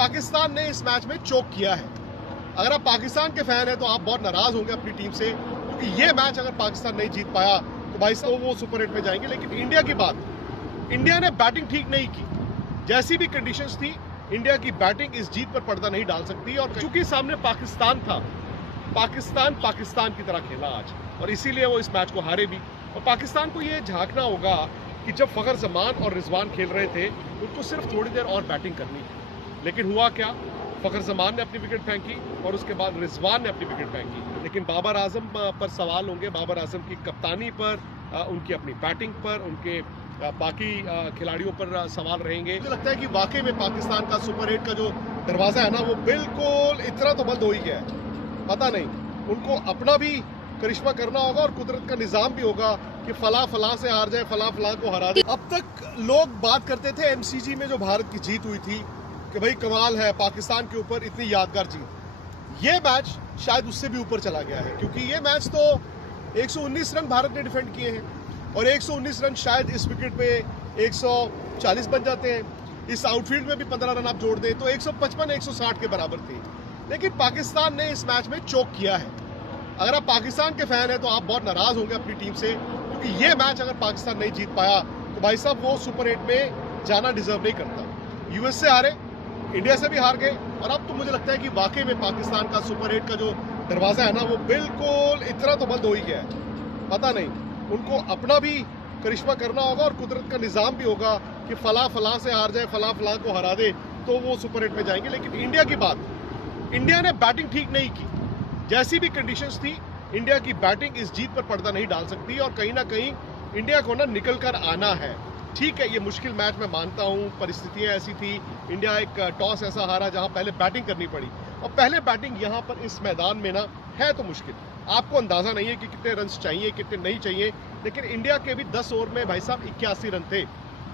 पाकिस्तान ने इस मैच में चोक किया है। अगर आप पाकिस्तान के फैन हैं तो आप बहुत नाराज होंगे अपनी टीम से, क्योंकि ये मैच अगर पाकिस्तान नहीं जीत पाया तो भाई साहब वो सुपर 8 में जाएंगे। लेकिन इंडिया की बात, इंडिया ने बैटिंग ठीक नहीं की। जैसी भी कंडीशंस थी, इंडिया की बैटिंग इस जीत पर पर्दा नहीं डाल सकती। और चूंकि सामने पाकिस्तान था, पाकिस्तान की तरह खेला आज, और इसीलिए वो इस मैच को हारे भी। और पाकिस्तान को ये झांकना होगा कि जब फखर जमान और रिजवान खेल रहे थे, उनको सिर्फ थोड़ी देर और बैटिंग करनी थी। लेकिन हुआ क्या, फखर जमान ने अपनी विकेट फेंकी और उसके बाद रिजवान ने अपनी विकेट फेंकी। लेकिन बाबर आजम पर सवाल होंगे, बाबर आजम की कप्तानी पर, उनकी अपनी बैटिंग पर, उनके बाकी खिलाड़ियों पर सवाल रहेंगे। मुझे लगता है कि वाकई में पाकिस्तान का सुपर 8 का जो दरवाजा है ना, वो बिल्कुल इतना तो बंद हो ही गया है। पता नहीं, उनको अपना भी करिश्मा करना होगा और कुदरत का निजाम भी होगा कि फला से हार जाए, फला को हरा दे। अब तक लोग बात करते थे एमसीजी में जो भारत की जीत हुई थी कि भाई कमाल है पाकिस्तान के ऊपर, इतनी यादगार जीत। ये मैच शायद उससे भी ऊपर चला गया है, क्योंकि ये मैच तो 119 रन भारत ने डिफेंड किए हैं और 119 रन शायद इस विकेट पे 140 बन जाते हैं। इस आउटफील्ड में भी 15 रन आप जोड़ दें तो 155-160 के बराबर थे। लेकिन पाकिस्तान ने इस मैच में चोक किया है। अगर आप पाकिस्तान के फैन हैं तो आप बहुत नाराज होंगे अपनी टीम से, क्योंकि ये मैच अगर पाकिस्तान नहीं जीत पाया तो भाई साहब वो सुपर 8 में जाना डिजर्व नहीं करता। यूएस से हारे, इंडिया से भी हार गए, और अब तो मुझे लगता है कि वाकई में पाकिस्तान का सुपर 8 का जो दरवाजा है ना, वो बिल्कुल इतना तो बंद हो ही गया है। पता नहीं, उनको अपना भी करिश्मा करना होगा और कुदरत का निजाम भी होगा कि फला से हार जाए, फला को हरा दे तो वो सुपर 8 में जाएंगे। लेकिन इंडिया की बात, इंडिया ने बैटिंग ठीक नहीं की। जैसी भी कंडीशंस थी, इंडिया की बैटिंग इस जीत पर पर्दा नहीं डाल सकती, और कहीं ना कहीं इंडिया को ना निकल कर आना है। ठीक है, ये मुश्किल मैच मैं मानता हूँ, परिस्थितियां ऐसी थी, इंडिया एक टॉस ऐसा हारा जहां पहले बैटिंग करनी पड़ी, और पहले बैटिंग यहां पर इस मैदान में ना है तो मुश्किल। आपको अंदाजा नहीं है कि कितने रन चाहिए, कितने नहीं चाहिए। लेकिन इंडिया के भी 10 ओवर में भाई साहब 81 रन थे,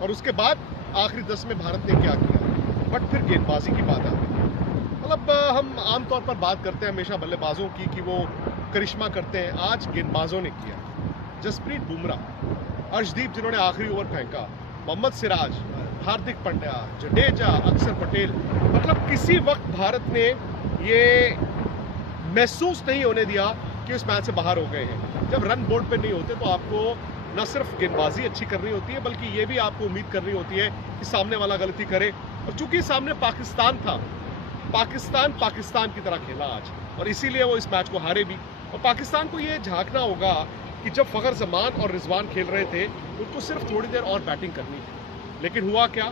और उसके बाद आखिरी 10 में भारत ने क्या किया। बट फिर गेंदबाजी की बात आ गई। मतलब हम आमतौर पर बात करते हैं हमेशा बल्लेबाजों की कि वो करिश्मा करते हैं, आज गेंदबाजों ने किया। जसप्रीत बुमराह, अर्शदीप जिन्होंने आखिरी ओवर फेंका, मोहम्मद सिराज, हार्दिक पांड्या, जडेजा, अक्षर पटेल, मतलब किसी वक्त भारत ने ये महसूस नहीं होने दिया कि इस मैच से बाहर हो गए हैं। जब रन बोर्ड पे नहीं होते तो आपको न सिर्फ गेंदबाजी अच्छी करनी होती है, बल्कि ये भी आपको उम्मीद करनी होती है कि सामने वाला गलती करे। और चूंकि सामने पाकिस्तान था, पाकिस्तान की तरह खेला आज, और इसीलिए वो इस मैच को हारे भी। और पाकिस्तान को ये झांकना होगा कि जब फखर जमान और रिजवान खेल रहे थे, उनको सिर्फ थोड़ी देर और बैटिंग करनी थी। लेकिन हुआ क्या,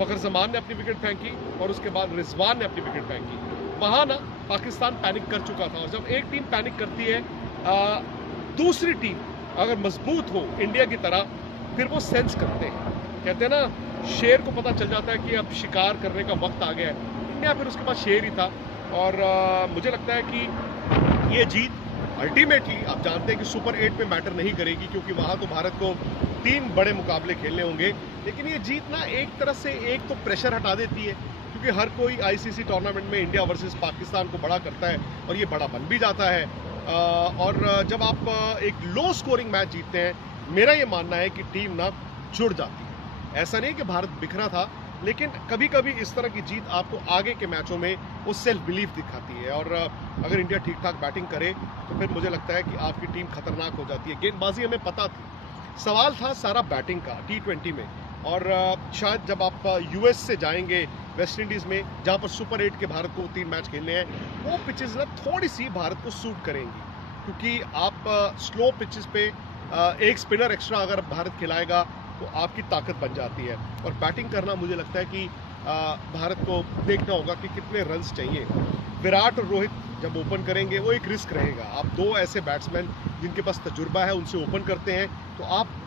फखर जमान ने अपनी विकेट फेंकी और उसके बाद रिजवान ने अपनी विकेट फेंकी। वहां ना पाकिस्तान पैनिक कर चुका था, और जब एक टीम पैनिक करती है, दूसरी टीम अगर मजबूत हो इंडिया की तरह, फिर वो सेंस करते हैं। कहते हैं ना, शेर को पता चल जाता है कि अब शिकार करने का वक्त आ गया है। इंडिया फिर उसके बाद शेर ही था, और मुझे लगता है कि ये जीत अल्टीमेटली आप जानते हैं कि सुपर 8 में मैटर नहीं करेगी, क्योंकि वहां तो भारत को 3 बड़े मुकाबले खेलने होंगे। लेकिन ये जीत ना एक तरह से एक तो प्रेशर हटा देती है, क्योंकि हर कोई आईसीसी टूर्नामेंट में इंडिया वर्सेस पाकिस्तान को बड़ा करता है, और ये बड़ा बन भी जाता है। और जब आप एक लो स्कोरिंग मैच जीतते हैं, मेरा ये मानना है कि टीम ना जुड़ जाती है। ऐसा नहीं कि भारत बिखरा था, लेकिन कभी कभी इस तरह की जीत आपको आगे के मैचों में वो सेल्फ बिलीफ दिखाती है। और अगर इंडिया ठीक ठाक बैटिंग करे तो फिर मुझे लगता है कि आपकी टीम खतरनाक हो जाती है। गेंदबाजी हमें पता थी, सवाल था सारा बैटिंग का T20 में। और शायद जब आप यूएस से जाएंगे, वेस्ट इंडीज़ में, जहाँ पर सुपर 8 के भारत को 3 मैच खेलने हैं, वो पिचेस ना थोड़ी सी भारत को सूट करेंगी, क्योंकि आप स्लो पिचेस पे एक स्पिनर एक्स्ट्रा अगर भारत खिलाएगा तो आपकी ताकत बन जाती है। और बैटिंग करना मुझे लगता है कि भारत को देखना होगा कि कितने रन्स चाहिए। विराट और रोहित जब ओपन करेंगे, वो एक रिस्क रहेगा। आप 2 ऐसे बैट्समैन जिनके पास तजुर्बा है उनसे ओपन करते हैं, तो आप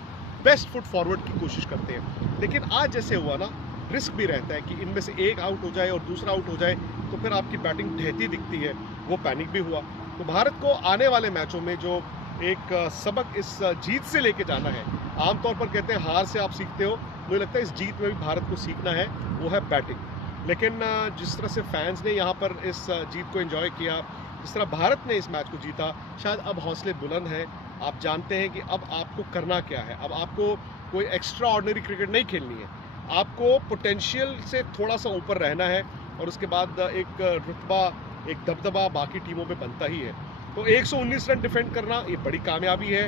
बेस्ट फुट फॉरवर्ड की कोशिश करते हैं। लेकिन आज जैसे हुआ ना, रिस्क भी रहता है कि इनमें से एक आउट हो जाए और दूसरा आउट हो जाए, तो फिर आपकी बैटिंग ढहती दिखती है। वो पैनिक भी हुआ। तो भारत को आने वाले मैचों में जो एक सबक इस जीत से लेके जाना है, आमतौर पर कहते हैं हार से आप सीखते हो, मुझे लगता है इस जीत में भी भारत को सीखना है, वो है बैटिंग। लेकिन जिस तरह से फैंस ने यहाँ पर इस जीत को एंजॉय किया, जिस तरह भारत ने इस मैच को जीता, शायद अब हौसले बुलंद हैं। आप जानते हैं कि अब आपको करना क्या है। अब आपको कोई एक्स्ट्रा ऑर्डिनरी क्रिकेट नहीं खेलनी है, आपको पोटेंशियल से थोड़ा सा ऊपर रहना है। और उसके बाद एक रुतबा, एक दबदबा बाकी टीमों पे बनता ही है। तो 119 रन डिफेंड करना ये बड़ी कामयाबी है।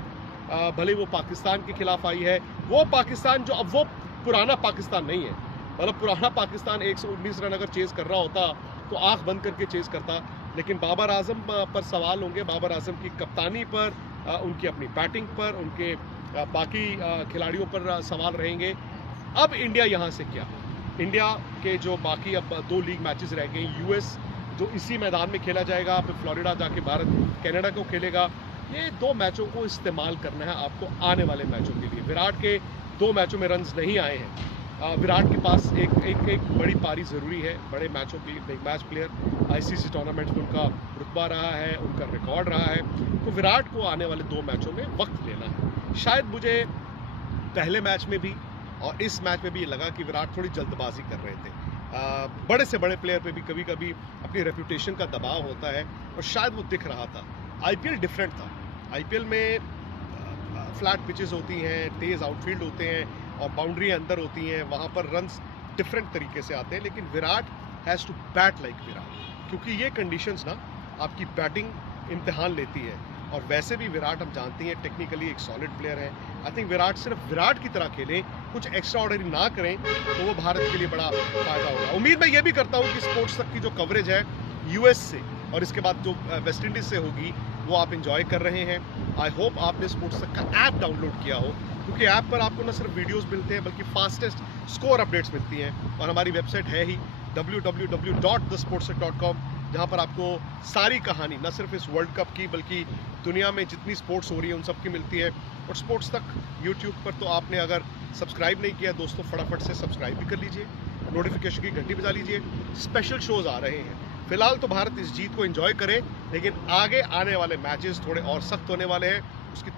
भले वो पाकिस्तान के खिलाफ आई है, वो पाकिस्तान जो अब वो पुराना पाकिस्तान नहीं है। मतलब पुराना पाकिस्तान 119 रन अगर चेज़ कर रहा होता तो आंख बंद करके चेज़ करता, लेकिन बाबर आजम पर सवाल होंगे, बाबर आजम की कप्तानी पर, उनकी अपनी बैटिंग पर, उनके बाकी खिलाड़ियों पर सवाल रहेंगे। अब इंडिया यहाँ से क्या, इंडिया के जो बाकी अब 2 लीग मैचेस रह गए, यूएस जो इसी मैदान में खेला जाएगा, फिर फ्लोरिडा जाके भारत कनाडा को खेलेगा। ये 2 मैचों को इस्तेमाल करना है आपको आने वाले मैचों के लिए। विराट के 2 मैचों में रन्स नहीं आए हैं। विराट के पास एक बड़ी पारी ज़रूरी है बड़े मैचों के लिए। Big match player, ICC tournaments में उनका रुतबा रहा है, उनका रिकॉर्ड रहा है। तो विराट को आने वाले 2 मैचों में वक्त लेना है। शायद मुझे पहले मैच में भी और इस मैच में भी ये लगा कि विराट थोड़ी जल्दबाजी कर रहे थे। बड़े से बड़े प्लेयर पे भी कभी कभी अपनी रेपुटेशन का दबाव होता है और शायद वो दिख रहा था। आईपीएल डिफरेंट था। आईपीएल में फ्लैट पिचेस होती हैं, तेज़ आउटफील्ड होते हैं और बाउंड्री अंदर होती हैं, वहाँ पर रन्स डिफरेंट तरीके से आते हैं। लेकिन Virat has to bat like Virat, क्योंकि ये कंडीशंस ना आपकी बैटिंग इम्तिहान लेती है। और वैसे भी विराट हम जानते हैं टेक्निकली एक सॉलिड प्लेयर है। आई थिंक विराट सिर्फ विराट की तरह खेलें, कुछ एक्स्ट्रा ऑर्डिनरी ना करें, तो वो भारत के लिए बड़ा फ़ायदा होगा। उम्मीद मैं ये भी करता हूँ कि स्पोर्ट्स तक की जो कवरेज है यूएस से और इसके बाद जो वेस्ट इंडीज़ से होगी वो आप इंजॉय कर रहे हैं। आई होप आपने स्पोर्ट्स तक का ऐप डाउनलोड किया हो, क्योंकि ऐप पर आपको न सिर्फ वीडियोस मिलते हैं बल्कि फास्टेस्ट स्कोर अपडेट्स मिलती हैं। और हमारी वेबसाइट है ही www.thesportstech.com, जहाँ पर आपको सारी कहानी न सिर्फ इस वर्ल्ड कप की बल्कि दुनिया में जितनी स्पोर्ट्स हो रही है उन सब की मिलती है। और स्पोर्ट्स तक यूट्यूब पर तो आपने अगर सब्सक्राइब नहीं किया दोस्तों, फटाफट से सब्सक्राइब भी कर लीजिए, नोटिफिकेशन की घंटी बजा लीजिए। स्पेशल शोज आ रहे हैं। फिलहाल तो भारत इस जीत को एंजॉय करे, लेकिन आगे आने वाले मैचेस थोड़े और सख्त होने वाले हैं, उसकी